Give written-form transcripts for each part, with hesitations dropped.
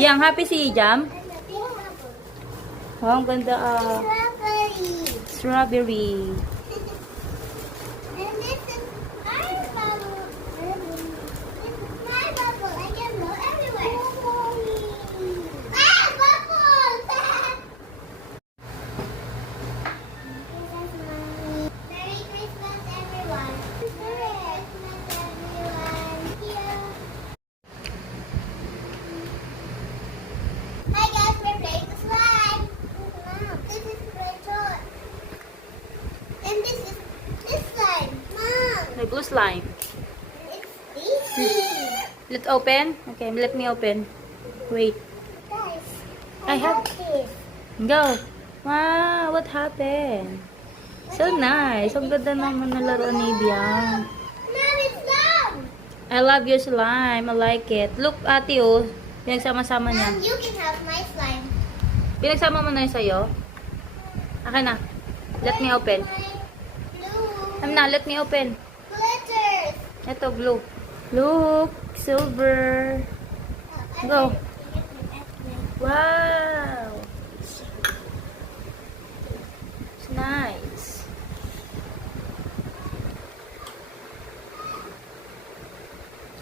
Biyang, happy si Jam? Oh, ang ganda ah. Strawberry. And this is my bubble. This is my bubble. I can blow everywhere. Ah, bubbles! Merry Christmas, everyone. Merry Christmas, everyone. Here. Hi guys, we're playing the slime. Wow, this is great toy. And this is this slime. Mom, May blue slime. it's easy. Let's open. Okay, let me open. Wait. Guys, I have- this. Go. Wow, what happened? So nice. Ang ganda naman na laro ni Biyang. Mom, it's done. I love your slime. I like it. Look, ate oh. Pinagsama-sama niya. Mom, you can have my slime. Pinagsama mo na yun sa'yo. Akin na. Let me open. Blue. Let me open. Glitters. Ito, blue. Look, silver. Go. Wow. It's nice.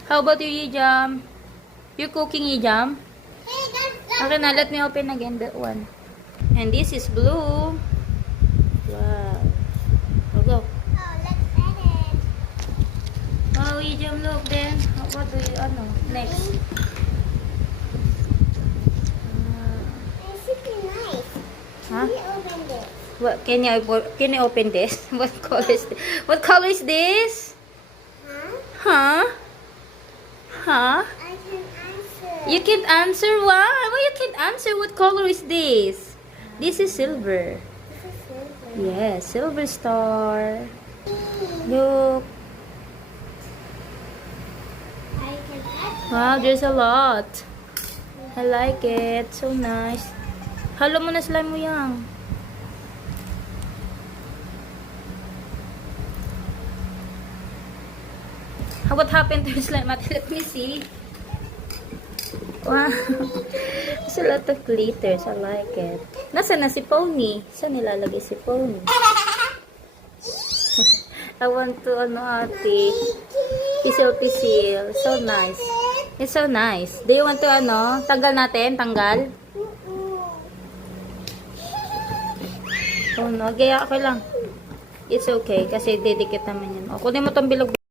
How about you, Yijam? You cooking, Yijam? Hey, that's Okay na, let me open again that one. And this is blue. Wow. Oh, go. Oh, let's set it. Oh, Yijam, look then. What do you, next? It should be nice. Huh? Can you open this? What, can you open this? What color is this? What color is this? Huh? Huh? Huh? I can answer. You can't answer. Why? Why you can't answer? What color is this? This is silver. This is silver. Yes, silver star. Look. I can add. Wow, there's a lot. I like it. So nice. Halo mo na slime mo yang. What happened to your slime? Ate, let me see. Wow. There's a lot of glitters. I like it. Nasaan na si Pony? Saan nilalagay si Pony? I want to, ate. Pisil-pisil. So nice. It's so nice. Do you want to, tanggal natin? Tanggal? Oh no, gaya okay lang. It's okay, kasi didikit naman yan. O, kunin mo tong bilog.